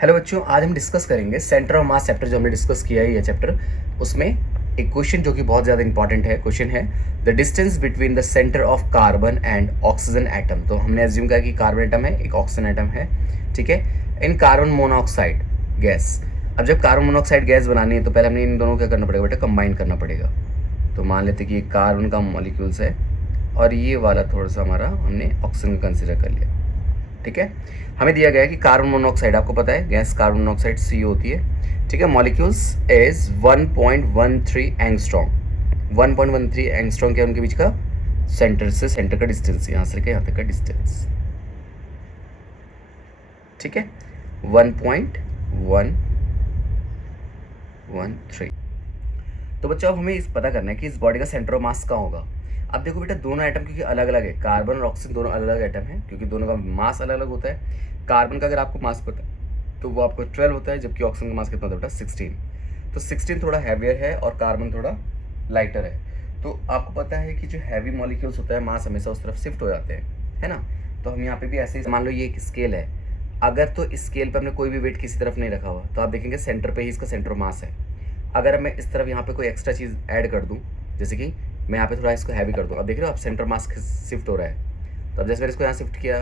Hello बच्चों, आज हम डिस्कस करेंगे सेंटर ऑफ मास चैप्टर जो हमने डिस्कस किया है ये चैप्टर। उसमें एक क्वेश्चन जो कि बहुत ज़्यादा इंपॉर्टेंट है, क्वेश्चन है the distance between the centre of carbon and oxygen atom. तो हमने एज्यूम किया कि कार्बन एटम है, एक ऑक्सीजन एटम है, ठीक है, इन कार्बन मोनोऑक्साइड गैस। अब जब कार्बन मोनोऑक्साइड गैस बनानी है तो पहले हमने इन दोनों को क्या करना पड़ेगा बेटा, कंबाइन करना पड़ेगा। तो मान लेते कि ये कार्बन का मॉलिक्यूल्स है और ये वाला थोड़ा सा हमारा हमने ऑक्सीजन कंसिडर कर लिया, ठीक है। हमें दिया गया है कि कार्बन मोनोऑक्साइड, आपको पता है गैस कार्बन मोनोऑक्साइड सी होती है, ठीक है। Molecules is 1.13 angstrom. 1.13 एंगस्ट्रॉम क्या उनके बीच का, सेंटर से सेंटर का डिस्टेंस, यहाँ से यहाँ तक का डिस्टेंस, ठीक है, 1.113। तो बच्चों अब हमें इस पता करना है कि इस बॉडी का सेंटर ऑफ मास कहाँ होगा। अब देखो बेटा, दोनों एटम क्योंकि अलग अलग है, कार्बन और ऑक्सीजन दोनों अलग अलग एटम है, क्योंकि दोनों का मास अलग अलग होता है। कार्बन का अगर आपको मास पता है तो वो आपको 12 होता है, जबकि ऑक्सीजन का मास कितना होता है बेटा, 16। तो 16 थोड़ा हैवियर है और कार्बन थोड़ा लाइटर है। तो आपको पता है कि जो हैवी मॉलिक्यूल्स होता है मास हमेशा उस तरफ शिफ्ट हो जाते हैं, है ना। तो हम यहाँ पे भी ऐसे ही मान लो ये एक स्केल है, अगर तो स्केल पे हमने कोई भी वेट किसी तरफ नहीं रखा हुआ तो आप देखेंगे सेंटर पे ही इसका सेंटर मास है। अगर मैं इस तरफ यहाँ पे कोई एक्स्ट्रा चीज़ ऐड कर दूँ, जैसे कि मैं यहाँ पे थोड़ा इसको हैवी कर दूँ, अब देख रहे हो आप सेंटर मास शिफ्ट हो रहा है। तो अब जैसे मैंने इसको यहाँ शिफ्ट किया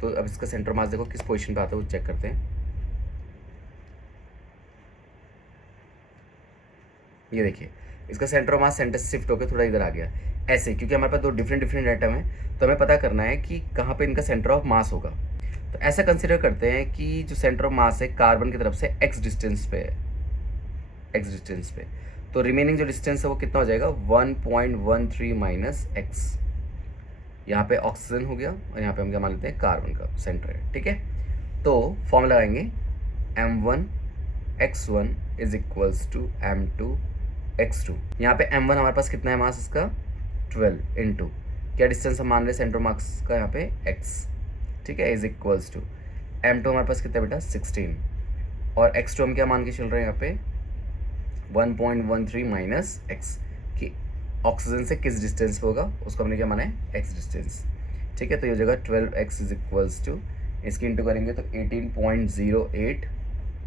तो अब इसका सेंटर मास देखो किस पोजीशन पे आता है वो चेक करते हैं। ये देखिए इसका सेंटर मास सेंटर से शिफ्ट होकर थोड़ा इधर आ गया, ऐसे, क्योंकि हमारे पास दो डिफरेंट डिफरेंट एटम है तो हमें पता करना है कि कहाँ पे इनका सेंटर ऑफ मास होगा। तो ऐसा कंसिडर करते हैं कि जो सेंटर ऑफ मास है कार्बन की तरफ से एक्स डिस्टेंस पे है, एक्स डिस्टेंस पे, तो रिमेनिंग जो डिस्टेंस है वो कितना हो जाएगा, 1.13 माइनस एक्स। यहाँ पे ऑक्सीजन हो गया और यहाँ पे हम क्या मान लेते हैं, कार्बन का सेंटर है, ठीक है। तो फॉर्मूला लगाएंगे m1x1 is equals to m2x2। यहाँ पे m1 हमारे पास कितना है मास इसका, 12 इंटू क्या डिस्टेंस हम मान रहे हैं सेंटर मार्क्स का यहाँ पे x, ठीक है, इज इक्वल्स टू m2 हमारे पास कितना बेटा 16 और x2 हम क्या मान के चल रहे हैं यहाँ पे 1.13 माइनस एक्स, कि ऑक्सीजन से किस डिस्टेंस पे होगा उसको हमने क्या माना है, एक्स डिस्टेंस, ठीक है। तो ये जगह 12x इज इक्वल्स टू, इसकी इंटू करेंगे तो 18.08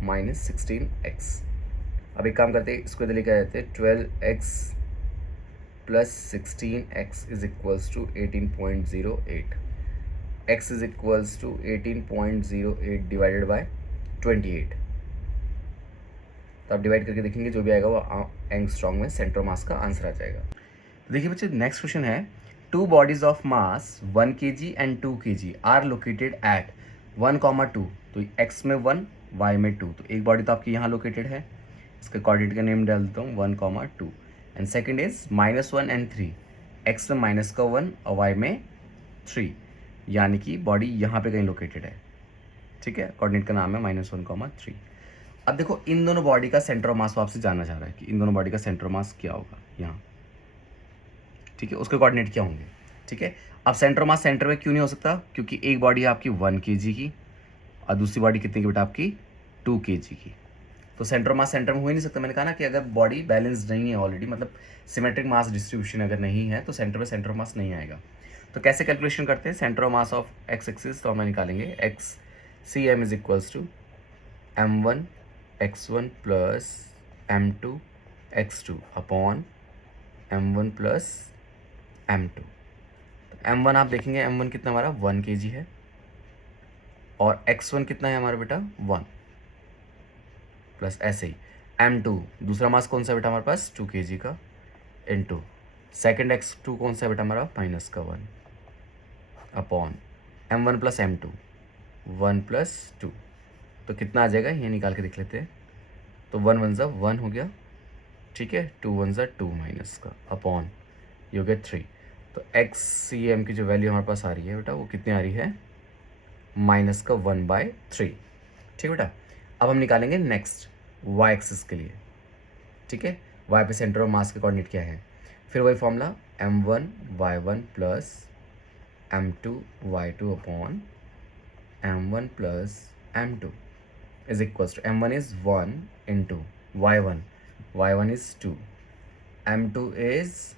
माइनस 16x। अब एक काम करते हैं, इसको इधर लेके आ जाते हैं, 12x plus 16x is equals to 18.08, x is equals to 18.08 divided by 28। तो आप डिवाइड करके देखेंगे जो भी आएगा वो एंगस्ट्रॉम में सेंटर मास का आंसर आ जाएगा। तो देखिए बच्चे नेक्स्ट क्वेश्चन है, two bodies of mass 1 kg and 2 kg are located at 1,2। तो x में 1 y में 2, तो एक बॉडी तो आपकी यहाँ लोकेटेड है, इसके कोऑर्डिनेट का नेम डाल देता हूँ 1,2, and second is -1 and 3, x में माइनस का 1 और y में 3, यानी कि बॉडी यहाँ पे कहीं लोकेटेड है, ठीक है। कोऑर्डिनेट का नाम है -1,3। अब देखो इन दोनों बॉडी का सेंटर ऑफ मास आपसे जानना चाह रहा है कि इन दोनों बॉडी का सेंटर ऑफ मास क्या होगा यहाँ, ठीक है, उसके कोऑर्डिनेट क्या होंगे, ठीक है। अब सेंटर ऑफ मास सेंटर में क्यों नहीं हो सकता, क्योंकि एक बॉडी है आपकी 1 kg की और दूसरी बॉडी कितने की बेटा आपकी 2 kg की, तो सेंटर ऑफ मास सेंटर में हो ही नहीं सकता। मैंने कहा ना कि अगर बॉडी बैलेंस नहीं है ऑलरेडी, मतलब सिमेट्रिक मास डिस्ट्रीब्यूशन अगर नहीं है तो सेंटर में सेंटर ऑफ मास नहीं आएगा। तो कैसे कैलकुलेशन करते हैं, centre of mass of X axis, तो हम निकालेंगे X C M is equals to m1x1 plus m2x2 upon m1 plus m2। तो m1 आप देखेंगे m1 कितना हमारा 1 kg है और x1 कितना है हमारा बेटा 1, प्लस ऐसे ही m2 दूसरा मास कौन सा बेटा हमारे पास 2 kg का, इनटू सेकेंड x2 कौन सा बेटा हमारा माइनस का 1 upon m1 plus m2 1 plus 2, तो कितना आ जाएगा ये निकाल के देख लेते हैं। तो 1 1 ज़ा 1 हो गया, ठीक है, 2 1 ज़ा 2 माइनस का अपॉन ये हो गया 3। तो एक्स सी एम की जो वैल्यू हमारे पास आ रही है बेटा वो कितनी आ रही है, -1/3, ठीक है बेटा। अब हम निकालेंगे नेक्स्ट वाई एक्सिस के लिए, ठीक है, वाई पे सेंटर ऑफ मास के कोऑर्डिनेट क्या है, फिर वही formula m1 y1 plus m2 y2 upon m1 plus m2 is equals to m1 is 1 into y1 is 2, m2 is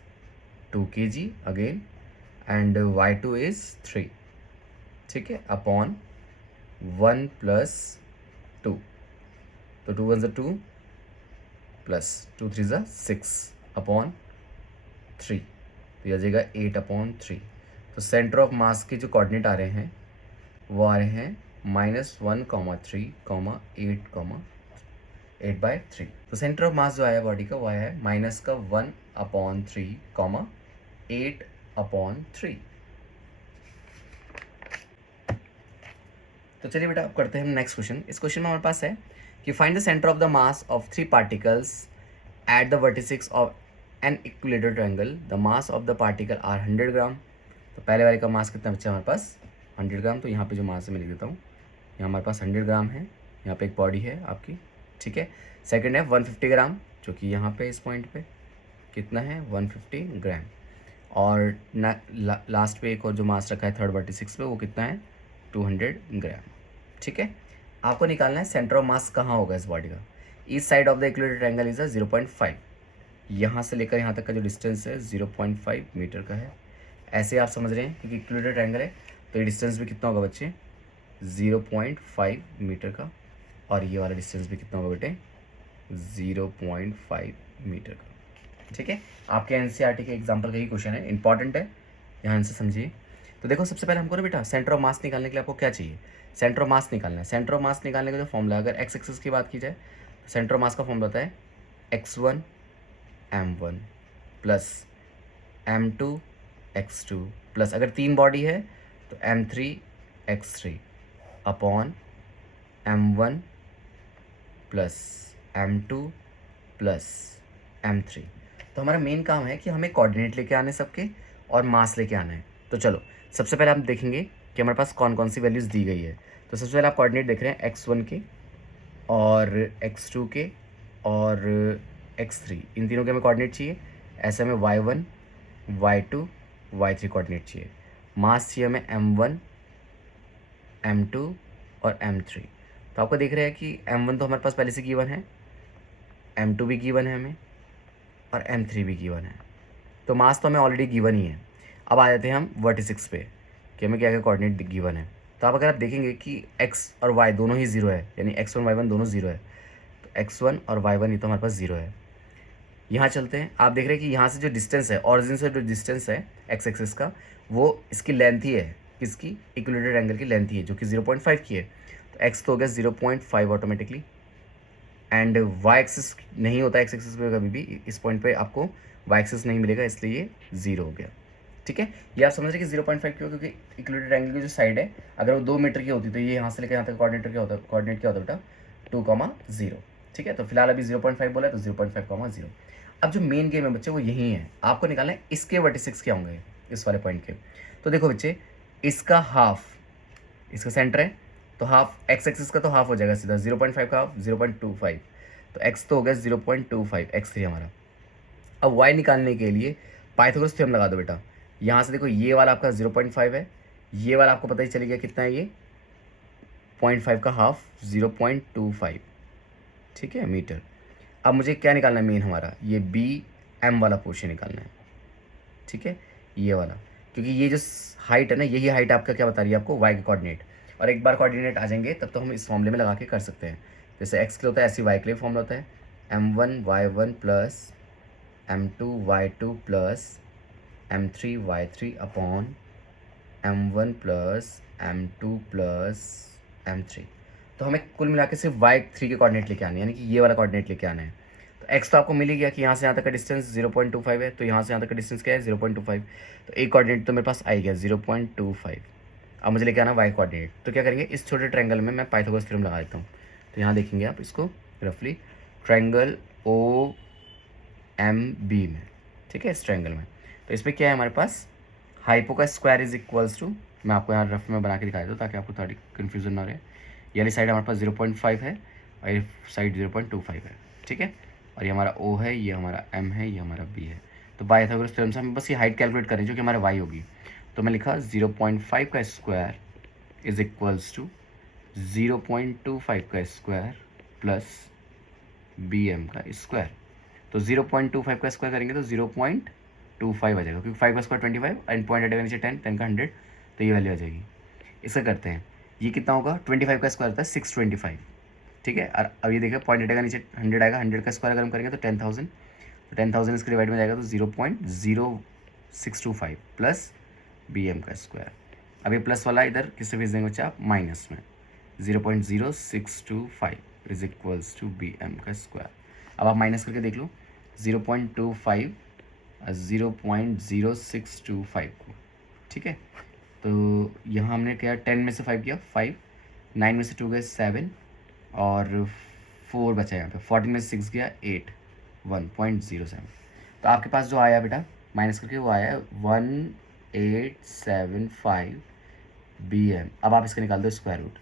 2 kg again and y2 is 3, ठीक है, अपॉन 1 प्लस 2, तो 2 1 2 plus 2 3 6 upon 3, तो यह आ जाएगा 8/3। तो सेंटर ऑफ मास के जो coordinate आ रहे हैं वो आ रहे हैं -1, 3, 8/3। तो सेंटर ऑफ मास जो आया बॉडी का वो आया है -1/3, 8/3। तो चलिए बेटा अब करते हैं हम नेक्स्ट क्वेश्चन। इस क्वेश्चन में हमारे पास है कि find the centre of the mass of 3 particles at the vertices of an equilateral triangle. The mass of the particle are 100 gram. तो पहले वाले का मास कितना बचा हमारे पास 100 ग्राम। तो यहाँ पे जो मास है मैं लिख देता हूँ, यहाँ हमारे पास 100 ग्राम है, यहाँ पे एक बॉडी है आपकी, ठीक है। सेकंड है 150 ग्राम, जो कि यहाँ पे इस पॉइंट पे कितना है 150 ग्राम। और लास्ट पे एक और जो मास रखा है थर्ड वर्टिसेस पे वो कितना है 200 ग्राम, ठीक है। आपको निकालना है सेंटर ऑफ मास कहाँ होगा इस बॉडी का। East side of the equilateral triangle is 0.5। यहाँ से लेकर यहाँ तक का जो डिस्टेंस है 0.5 मीटर का है। ऐसे आप समझ रहे हैं क्योंकि इक्विलेटरल ट्रायंगल है तो ये डिस्टेंस भी कितना होगा बच्चे 0.5 मीटर का, और ये वाला डिस्टेंस भी कितना होगा बेटे 0.5 मीटर का, ठीक है। आपके एनसीईआरटी के एग्जाम्पल का ही क्वेश्चन है, इंपॉर्टेंट है, ध्यान से समझिए। तो देखो सबसे पहले हमको ना बेटा सेंटर ऑफ मास निकालने के लिए आपको क्या चाहिए, सेंटर ऑफ मास निकालना है। सेंटर ऑफ मास निकालने का जो फॉर्मूला, अगर एक्स एक्सिस की बात की जाए तो सेंटर ऑफ मास का फॉर्मूला होता है x1 m1 plus m2 x2 plus अगर 3 बॉडी है तो m3 x3 upon m1 plus m2 plus m3। तो हमारा मेन काम है कि हमें कोऑर्डिनेट लेके आने सबके और मास लेके आना है। तो चलो सबसे पहले आप देखेंगे कि हमारे पास कौन कौन सी वैल्यूज़ दी गई है। तो सबसे पहले आप कोऑर्डिनेट देख रहे हैं x1 के और x2 के और x3, इन तीनों के हमें कोऑर्डिनेट चाहिए। ऐसे हमें y1 y2 y3 कोऑर्डिनेट चाहिए। मास चाहिए हमें m1 m2 और m3। तो आपको देख रहे हैं कि m1 तो हमारे पास पहले से गिवन है, m2 भी गिवन है हमें, और m3 भी गिवन है। तो मास तो हमें ऑलरेडी गिवन ही है। अब आ जाते हैं हम वर्टिसेस पे कि हमें क्या क्या कोऑर्डिनेट गिवन है। तो आप अगर आप देखेंगे कि x और y दोनों ही 0 है, यानी x1 y1 दोनों 0 है, तो x1 और y1 ये तो हमारे पास 0 है। यहाँ चलते हैं, आप देख रहे हैं कि यहाँ से जो डिस्टेंस है, ऑरिजिन से जो डिस्टेंस है एक्स एक्सिस का, वो इसकी लेंथ ही है, किसकी इक्विलेटरल ट्रायंगल की लेंथ ही है, जो कि 0.5 की है। तो x तो हो गया 0.5 ऑटोमेटिकली, एंड y एक्सिस नहीं होता एक्स एक्सिस पे कभी भी, इस पॉइंट पे आपको y एक्सिस नहीं मिलेगा, इसलिए ये 0 हो गया, ठीक है। ये आप समझ रहे कि 0.5 क्यों, क्योंकि इक्विलेटरल ट्रायंगल की जो साइड है अगर वो 2 मीटर की होती तो ये यहाँ से लेकर यहाँ तक कोऑर्डिनेट क्या होता बेटा 2,0, ठीक है। तो फिलहाल अभी 0.5 बोला है तो 0.5,0। अब जो मेन गेम है बच्चे वो यही है, आपको निकालना है इसके वर्टिसेस क्या होंगे इस वाले पॉइंट के। तो देखो बच्चे, इसका हाफ, इसका सेंटर है तो हाफ एक्स एक्सिस का तो हाफ हो जाएगा सीधा, 0.5 का हाफ 0.25, तो एक्स तो हो गया 0.25 x3 हमारा। अब y निकालने के लिए पाइथागोरस थ्योरम लगा दो बेटा। यहाँ से देखो ये वाला आपका 0.5 है, ये वाला आपको पता ही चल गया कितना है, ये 0.5 का हाफ 0.25, ठीक है मीटर। अब मुझे क्या निकालना है मेन हमारा, ये बी एम वाला पोर्शन निकालना है, ठीक है, ये वाला, क्योंकि ये जो हाइट है ना, यही हाइट आपका क्या बता रही है आपको वाई के कोऑर्डिनेट। और एक बार कोऑर्डिनेट आ जाएंगे तब तो हम इस फॉर्मूले में लगा के कर सकते हैं। जैसे एक्स के लिए होता है ऐसे वाई के लिए फॉर्मूला होता है m1 y1 plus m2 y2 plus m3 y3 upon m1 plus m2 plus m3। तो हमें कुल मिला के सिर्फ y3 के कोऑर्डिनेट लेके आने हैं, यानी कि ये वाला कोऑर्डिनेट लेके आना है। तो x तो आपको मिल ही गया कि यहाँ से यहाँ तक का डिस्टेंस 0.25 है, तो यहाँ से यहाँ तक का डिस्टेंस क्या है 0.25, तो एक कोऑर्डिनेट तो मेरे पास आ गया 0.25। अब मुझे लेके आना y कोऑर्डिनेट, तो क्या करेंगे इस छोटे ट्रायंगल में मैं पाइथागोरस थ्योरम लगा देता हूँ। तो यहाँ देखेंगे आप इसको रफली, ट्रायंगल OMB में, ठीक है, इस ट्रायंगल में। तो इसमें क्या है हमारे पास, हाइपो का स्क्वायर इज इक्वल्स टू, मैं आपको यहाँ रफ में बना के दिखा देता हूँ ताकि आपको थोड़ी कन्फ्यूजन ना रहे। ये वाली साइड हमारे पास 0.5 है और ये साइड 0.25 है, ठीक है। और ये हमारा O है, ये हमारा M है, ये हमारा B है। तो पाइथागोरस थ्योरम से हमें बस ये हाइट कैलकुलेट करें जो कि हमारा y होगी। तो मैं लिखा 0.5 का स्क्वायर इज इक्वल्स टू 0.25 का स्क्वायर प्लस BM का स्क्वायर। तो 0.25 का स्क्वायर करेंगे तो 0.25 आ जाएगा, क्योंकि 5 का स्क्वायर 25 एंड पॉइंट हटेगा नीचे 10, 10 का 100, तो ये वैल्यू आ जाएगी। इसका करते हैं, ये कितना होगा, 25 का स्क्वायर होता है 625, ठीक है। और अब ये देखिए पॉइंट हटेगा नीचे 100 आएगा, 100 का स्क्वायर अगर हम करेंगे तो 10,000, तो 10,000 इसके डिवाइड में जाएगा तो 0.0625 प्लस बी एम का स्क्वायर। अब ये प्लस वाला इधर किससे भेज देंगे बच्चा आप, माइनस में, 0.0625 is equals to B M का स्क्वायर। अब आप माइनस करके देख लो 0.25 0.0625 को, ठीक है। तो यहाँ हमने क्या 10 में से 5 किया 5, 9 में से 2 गए 7 और 4 बचा यहाँ पे, 14 में से 6 गया 8, 1.07। तो आपके पास जो आया बेटा माइनस करके वो आया 1875 बी एम। अब आप इसका निकाल दो स्क्वायर रूट।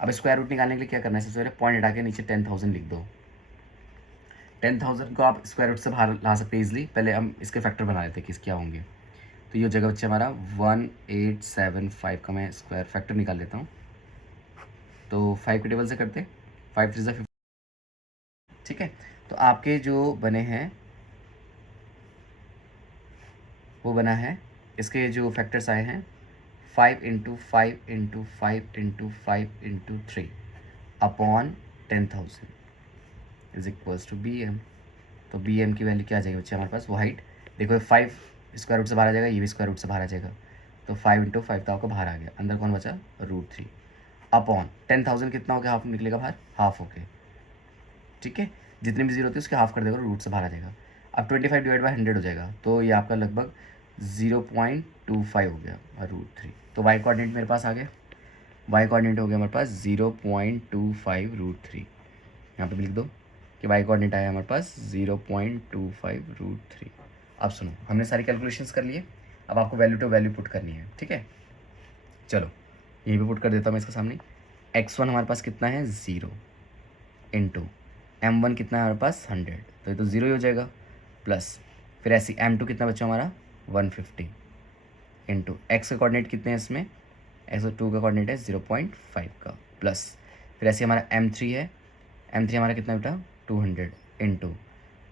अब स्क्वायर रूट निकालने के लिए क्या करना है, सबसे पहले पॉइंट हटा के नीचे 10,000 लिख दो। 10,000 को आप स्क्वायर रूट से बाहर ला सकते हैं इजली। पहले हम इसके फैक्टर बना लेते हैं कि क्या होंगे। तो ये जगह बच्चे हमारा 1875 का मैं स्क्वायर फैक्टर निकाल लेता हूँ। तो 5 के टेबल से करते, 5 3 50, ठीक है। तो आपके जो बने हैं वो बना है, इसके जो फैक्टर्स आए हैं 5 into 5 into 5 into 5 into 3 upon 10,000 is equals to B M. तो बी एम की वैल्यू क्या आ जाएगी बच्चे हमारे पास, वो हाइट देखो 5 स्क्वायर रूट से बाहर आ जाएगा, ये भी स्क्वायर रूट से बाहर आ जाएगा, तो 5 इंटू 5 तो आपका बाहर आ गया, अंदर कौन बचा √3 अपॉन 10,000 कितना हो गया, हाफ निकलेगा बाहर, हाफ हो गया, ठीक है। जितनी भी जीरो होती है उसके हाफ कर देगा, रूट से बाहर आ जाएगा। अब 25 डिवाइड बाय 100 हो जाएगा, तो ये आपका लगभग 0.25 हो गया √3। तो वाई कोऑर्डिनेट मेरे पास आ गया, वाई कोऑर्डिनेट हो गया हमारे पास 0.25 √3। यहाँ पे भी लिख दो कि वाई कोऑर्डिनेट आया हमारे पास 0.25 √3। अब सुनो, हमने सारी कैलकुलेशंस कर लिए, अब आपको वैल्यू टू वैल्यू पुट करनी है, ठीक है। चलो यहीं पे पुट कर देता हूँ मैं इसके सामने। x1 हमारे पास कितना है 0 इंटू m1 कितना है हमारे पास 100, तो ये तो 0 ही हो जाएगा, प्लस फिर ऐसे m2 कितना बचा हमारा 150 इंटू x के कोऑर्डिनेट कितने हैं इसमें, x2 का कोऑर्डिनेट है 0.5 का, प्लस फिर ऐसे हमारा m3 है, m3 हमारा कितना बेटा 200 इंटू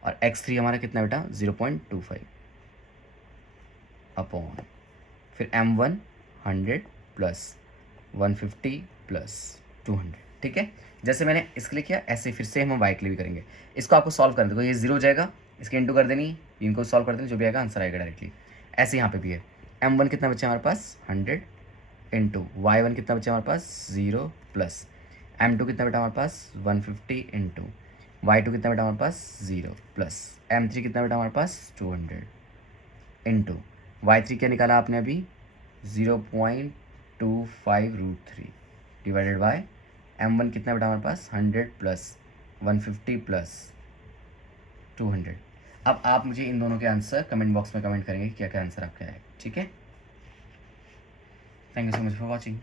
और x3 हमारा कितना बेटा 0.25 अपॉन फिर m1 100 प्लस 150 प्लस 200, ठीक है। जैसे मैंने इसके लिए किया ऐसे फिर से हम वाई के लिए भी करेंगे। इसको आपको सॉल्व करना, देखो ये 0 हो जाएगा, इसके इंटू कर देनी, इनको सॉल्व कर देनी, जो भी आएगा आंसर आएगा डायरेक्टली। ऐसे यहाँ पे भी है, m1 कितना बचा हमारे पास 100 इंटू y1 कितना बचा हमारे पास 0 प्लस m2 कितना बेटा हमारे पास 150 इंटू y2 कितना बेटा हमारे पास 0 प्लस m3 कितना बेटा हमारे पास 200 इंटू y3 क्या निकाला आपने अभी 0.25 √3 डिवाइडेड बाय m1 कितना बेटा हमारे पास 100 प्लस 150 प्लस 200। अब आप मुझे इन दोनों के आंसर कमेंट बॉक्स में कमेंट करेंगे क्या क्या आंसर आपका है, ठीक है। Thank you so much for watching.